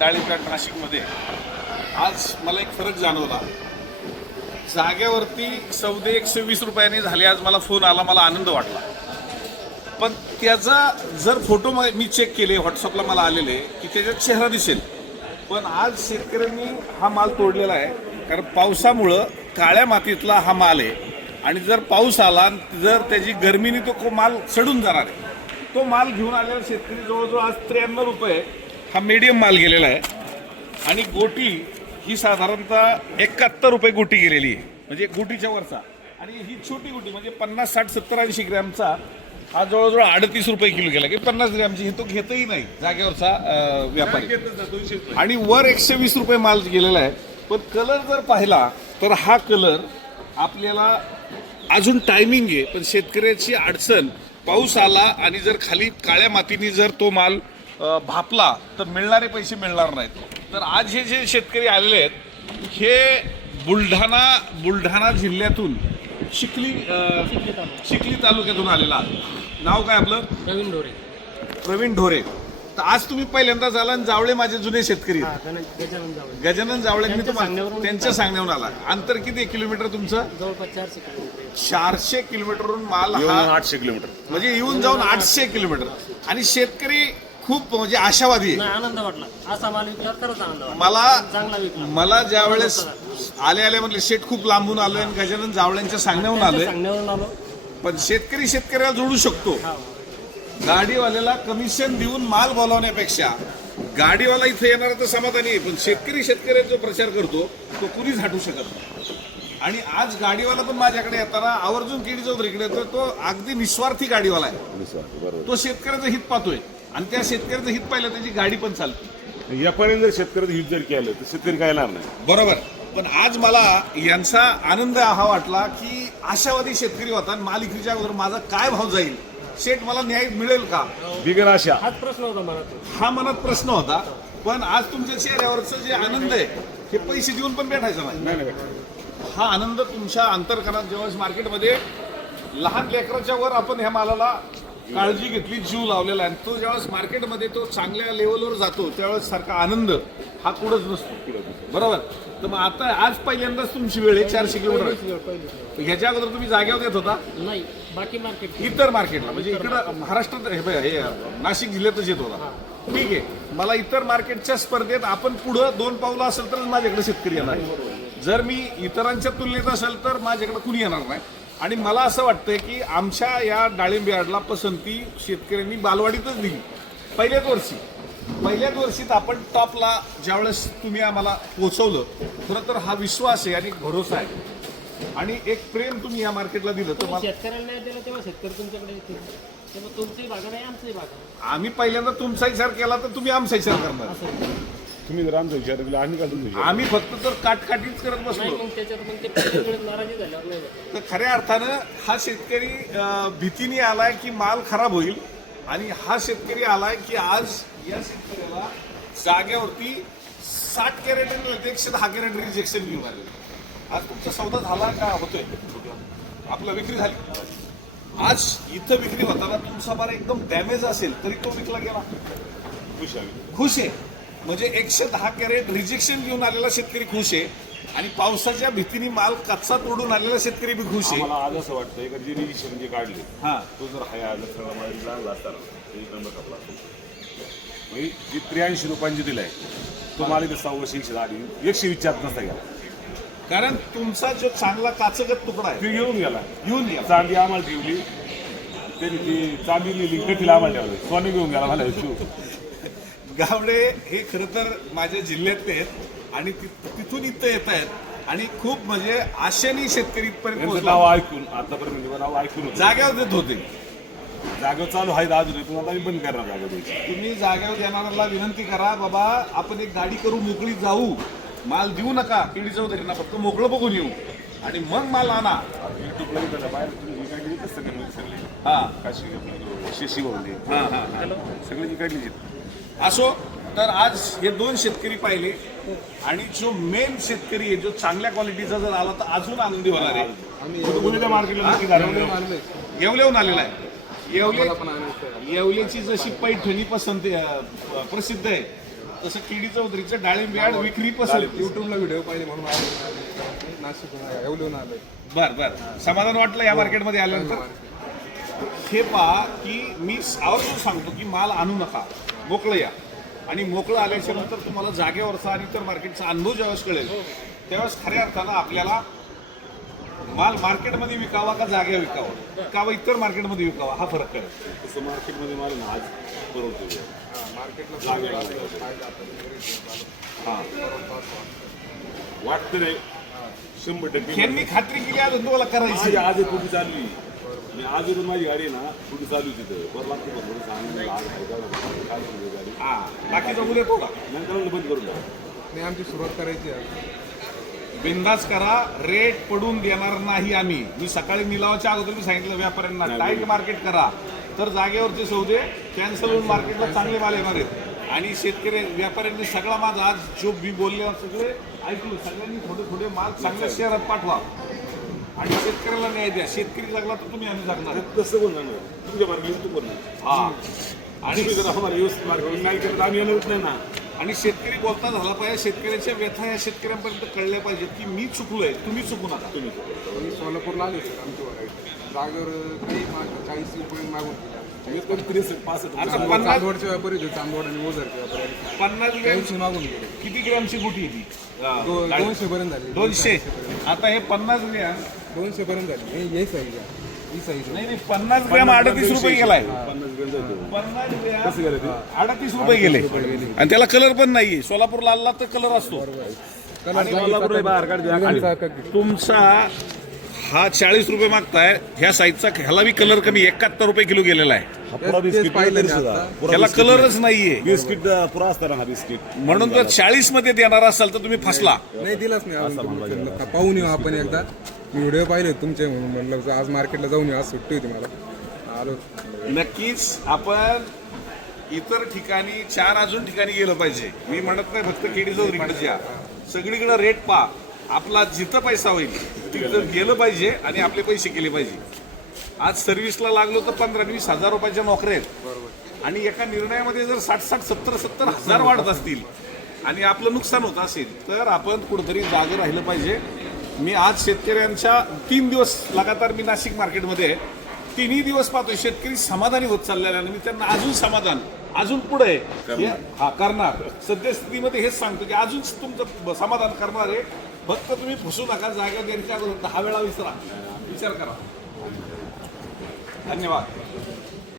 डाळीपेठ नाशिकमध्ये. आज मला एक फरक जाणवला. जागेवरती सौदे एकशे वीस रुपयांनी झाले आज मला फोन आला मला आनंद वाटला. पण त्याचा जर फोटो मी चेक केले व्हॉट्सअपला मला आलेले की त्याच्यात चेहरा दिसेल. पण आज शेतकऱ्यांनी हा माल तोडलेला आहे. कारण पावसामुळं काळ्या मातीतला हा माल आहे. आणि जर पाऊस आला जर त्याची गर्मीने तो को- माल सडून जाणार आहे. तो माल घेऊन आलेला शेतकरी जवळजवळ आज त्र्याण्णव रुपये हा मीडियम माल गेलेला आहे. आणि गोटी ही साधारणतः एकाहत्तर रुपये गोटी गेलेली आहे. म्हणजे गोटीच्या वरचा. आणि ही छोटी गोटी म्हणजे पन्नास साठ सत्तर ऐंशी ग्रॅमचा हा जवळजवळ अडतीस रुपये किलो गेला. की पन्नास ग्रॅमची ही तो घेतही नाही जागेवरचा व्यापारी. आणि वर एकशे वीस रुपये माल गेलेला आहे. पण कलर जर पाहिला तर हा कलर आपल्याला अजून टायमिंग आहे पण शेतकऱ्याची अडचण पाऊस आला आणि जर खाली काळ्या मातीने जर तो माल भापला तर मिळणारे पैसे मिळणार नाहीत तर आज हे जे शेतकरी आलेले आहेत हे बुलढाणा बुलढाणा जिल्ह्यातून शिकली शिकली तालुक्यातून आलेला आहे. नाव काय आपलं नवीन डोरे प्रवीण ढोरे तर आज तुम्ही पहिल्यांदा झाला आणि जावळे माझे जुने शेतकरी आहेत. हा गजानन जावळे. गजानन जावळे मी त्यांच्या तुम्हाला सांगण्यावरून त्यांच्या सांगण्यावरून आला. अंतर किती आहे किलोमीटर तुमचं? जवळपास चारशे किलोमीटर चारशे किलोमीटरवरून माल येऊन हा आठशे किलोमीटर. म्हणजे येऊन जाऊन आठशे किलोमीटर. आणि शेतकरी खूप म्हणजे आशावादी आहे. नाही आनंद वाटला. असा माल विकला खरंच आनंद वाटला. मला चांगला विकला. मला ज्या वेळेस आले आले म्हटले शेठ खूप लांबून आलोय आणि गजानन जावळ्यांच्या सांगण्याहून त्यांच्या आलोय. सांगण्यावरून आलो. पण शेतकरी शेतकऱ्याला जोडू शकतो. हा. गाडीवाल्याला कमिशन देऊन माल बोलावण्यापेक्षा गाडीवाला इथे येणार तर समाधानी आहे पण शेतकरी शेतकऱ्याचा जो प्रचार करतो तो कुणीच हटू शकत नाही. आणि आज गाडीवाला पण माझ्याकडे येताना आवर्जून केडी चौधरीकडे येतो तो अगदी निस्वार्थी गाडीवाला आहे. बरोबर. तो शेतकऱ्याचं हित पाहतोय. आणि त्या शेतकऱ्याचं हित पाहिलं त्याची गाडी पण चालते. यापर्यंत जर शेतकऱ्याचं हित जर केलं तर शेतकरी काय येणार नाही. बरोबर. पण आज मला यांचा आनंद हा वाटला की आशावादी शेतकरी होता आणि माल विक्रीच्या अगोदर माझा काय भाव जाईल शेठ मला न्याय मिळेल का? बिगर आशा. हाच प्रश्न होता मनातून. हा मनात प्रश्न होता पण आज तुमच्या चेहऱ्यावरचं जे आनंद आहे हे पैसे देऊन पण भेटायचं नाही. नाही नाही हा आनंद तुमच्या अंतर्कणात जेव्हा मार्केटमध्ये लहान लेकराच्या वर आपण ह्या मालाला काळजी घेतली जीव लावलेला आहे. आणि तो ज्यावेळेस मार्केटमध्ये तो चांगल्या लेवलवर जातो त्यावेळेस सारखा आनंद हा कुठंच नसतो. बरोबर? तर मग आता आज पहिल्यांदाच तुमची वेळ आहे चारशे किलोमीटर. तर ह्याच्या अगोदर तुम्ही जागेवर येत होता? नाही बाकी मार्केट इतर मार्केटला म्हणजे इकडं महाराष्ट्रात हे बघा, हे नाशिक जिल्ह्यातच येत होता. ठीक आहे मला इतर मार्केटच्या स्पर्धेत आपण पुढं दोन पावलं असेल तरच माझ्याकडे शेतकरी येणार जर मी इतरांच्या तुलनेत असेल तर माझ्याकडे कुणी येणार नाही. आणि मला असं वाटतंय की आमच्या या डाळिंब यार्डला पसंती शेतकऱ्यांनी बालवाडीतच दिली. पहिल्याच वर्षी. पहिल्याच वर्षीत आपण टॉपला ज्यावेळेस तुम्ही आम्हाला पोहोचवलं खरं तर हा विश्वास आहे आणि एक भरोसा आहे. आणि एक प्रेम तुम्ही या मार्केटला दिलं तर मला शेतकऱ्यांना नाही दिलं तेव्हा शेतकरी तुमच्याकडे येतील तेव्हा तुमचंही भागा नाही आमचंही भागा आम्ही पहिल्यांदा तुमचा विचार केला तर तुम्ही आमचा विचार करणार. असं. तुम्ही जर आमचा विचार केला आम्ही का तुमचा विचार आम्ही फक्त तर काटकाटीच करत नाही बसलो. मग त्याच्यात मग ते पैशामुळे नाराजी झाल्यावर नाही होत. तर खऱ्या अर्थानं हा शेतकरी अं, भीतीने आलाय की माल खराब होईल आणि हा शेतकरी आलाय की आज या शेतकऱ्याला जागेवरती साठ कॅरेट आणि एकशे दहा कॅरेट रिजेक्शन घेऊन आले. आज तुमचा सौदा झाला का? होतोय. आपला विक्री झाली. आज इथं विक्री होताना तुमचा बारा एकदम डॅमेज असेल तरी तो विकला गेला. खुश आहे. खुश आहे. म्हणजे एकशे दहा कॅरेट रिजेक्शन घेऊन आलेला शेतकरी खुश आहे आणि पावसाच्या भीतीने माल कच्चा तोडून आलेला शेतकरी बी खुश आहे. आम्हाला आज असं वाटतं एका जे रिजिस्ट्रेशन जे काढले हा. तो जर हाय आज सगळा माझा लागला असताना तर एक नंबर कपला म्हणजे जे त्र्याऐंशी रुपयांचे दिलाय तो मला इथे सव्वाशे देऊन एकशे वीसच्यात नसता गेला कारण तुमचा जो चांगला काचगत तुकडा आहे ते घेऊन गेला. घेऊन घ्या चांदी आम्हाला ठेवली. त्यांनी ती चांदी लिहिली कठीला आम्हाला ठेवली. सोने घेऊन गेला मला शिव गावडे हे खरं तर माझ्या जिल्ह्यातले आहेत आणि ति- तिथून इथं येत आहेत आणि खूप म्हणजे आशेने शेतकरी इथपर्यंत त्यांचं पोहोचला. नाव ऐकून आतापर्यंत मी नाव ऐकून होतं. जाग्यावर देत होते. जागेवर चालू आहे अजून पण आता मी बंद करणार जागा द्यायची तुम्ही जागेवर देणाऱ्याला विनंती करा बाबा आपण एक गाडी करू मोकळी जाऊ. माल देऊ नका पिढी चौधरींना फक्त मोकळं बघून येऊ. आणि मग माल आणा. युट्यूबला बाहेर तुम्ही काढली सगळे म्हणजे सगळे हा काशी आपलं शशी बोलले हा हा. सगळे जी काढली असो तर आज हे दोन शेतकरी पाहिले. आणि जो मेन शेतकरी आहे जो चांगल्या क्वालिटीचा जर आला तर अजून आनंदी होणार आहे. मार्केटला झालं येवलेहून आलेला आहे. येवले येवलेची जशी पैठणी पसंत प्रसिद्ध आहे तसं केडी चौधरीचं डाळिंब यार्ड विक्री पसंत युट्यूबला व्हिडिओ पाहिले म्हणून आलो. नाशिक येऊन आलोय बर बर. समाधान वाटलं या मार्केटमध्ये आल्यानंतर? हे पहा की मी आवर्जून सांगतो की माल आणू नका. मोकळं या. आणि मोकळं आल्याच्यानंतर तुम्हाला जागेवरचा आणि इतर मार्केटचा अनुभव ज्यावेळेस कळेल त्यावेळेस खऱ्या अर्थानं आपल्याला माल मार्केटमध्ये विकावा का जागे विकावा? का वा इतर मार्केटमध्ये विकावा? हा फरक कळेल तसं मार्केटमध्ये मला ना आज मार्केटला हा. वाटतं नाही. शंभर टक्के यांनी खात्री केली अजून तुम्हाला करायची. माझी आज कुठे चालली मी आज येऊन माझी गाडी आहे ना कुठे चालू आहे तिथं. बरं लागतं बरं थोडं सांगितलं आज काय गाडी? हा. बाकीचा उद्या नंतर बंद करून नाही आमची सुरुवात करायची आहे बिंदास करा. रेट पडून देणार नाही आम्ही. मी सकाळी निलावाच्या अगोदर मी सांगितलं व्यापाऱ्यांना टाईट मार्केट करा. तर जागेवरचे सौदे कॅन्सल होऊन मार्केटला चांगले माल येणार आहेत. आणि शेतकरी व्यापाऱ्यांनी सगळा माझा आज जो मी बोलले सगळे ऐकलं सगळ्यांनी थोडे थोडे माल चांगल्या शहरात पाठवा. आणि शेतकऱ्याला न्याय द्या. शेतकरी जगला तर तुम्ही आम्ही जगणार. कोण जाणार तुमच्या तू कोण हा. आणि तुम्ही जर आम्हाला व्यवस्थित मार्केट नाही केलं तर आम्ही येणारच नाही ना. आणि शेतकरी बोलता झाला पाहिजे शेतकऱ्याच्या व्यथा या शेतकऱ्यांपर्यंत कळल्या पाहिजेत की मी चुकलोय तुम्ही चुकू नका. तुम्ही मी सोलापूरला आले सर आमची व्हरायटी जागेवर काही माग चाळीस रुपये मागून मी पण पासष्ट पन्नास व्यापारी होते चांदवड आणि ओझरचे व्यापारी पन्नास मागून गेले. किती ग्रॅमची गुटी दोनशे पर्यंत झाली. दोनशे. आता हे पन्नास ग्रॅम दोनशे पर्यंत झाली. हे- हे साईज आहे. ही साईज नाही नाही पन्नास ग्रॅम अडतीस रुपये गेलाय कसं गेलं ते? अडतीस रुपये गेले. आणि त्याला कलर पण नाहीये. सोलापूरला आला तर कलर असतो तुमचा हा चाळीस रुपये मागताय. ह्या साईजचा ह्याला बी कलर कमी. एकाहत्तर रुपये किलो गेलेला आहे. हा पुरा बिस्किट पाहिलं तरी मी सुद्धा. आता. पुरा त्याला बिस्किट कलरच नाहीये. बिस्किट पुरा असताना हा बिस्किट. म्हणून जर चाळीसमध्ये देणार असाल तर तुम्ही फसला. नाही दिलाच नाही अजून तुम्ही. चल, पाहून येऊ आपण एकदा. मी व्हिडिओ पाहिले तुमचे म्हणून म्हणलं आज मार्केटला जाऊन येऊ आज सुट्टी होती मला. नक्कीच आपण इतर ठिकाणी चार अजून ठिकाणी गेलं पाहिजे. मी म्हणत नाही फक्त केडीचं चौधरीकडे या. सगळीकडे रेट पा आपला जिथं पैसा होईल तिथं गेलं पाहिजे आणि आपले पैसे केले पाहिजे. आज सर्व्हिसला लागलो तर पंधरा वीस हजार रुपयाच्या नोकऱ्या आहेत. आणि एका निर्णयामध्ये जर साठ साठ सत्तर सत्तर हजार वाढत असतील आणि आपलं नुकसान होत असेल तर आपण कुठंतरी जागं राहिलं पाहिजे. मी आज शेतकऱ्यांच्या तीन दिवस लगातार मी नाशिक मार्केटमध्ये आहे. तिन्ही दिवस पाहतोय. शेतकरी समाधानी होत चाललेला. मी त्यांना अजून समाधान अजून पुढे हे- करणार. सद्यस्थितीमध्ये हेच सांगतो की अजून तुमचं समाधान करणार आहे. फक्त तुम्ही फसू नका जागा द्यायच्या अगोदर दहा वेळा विसरा विचार करा. धन्यवाद.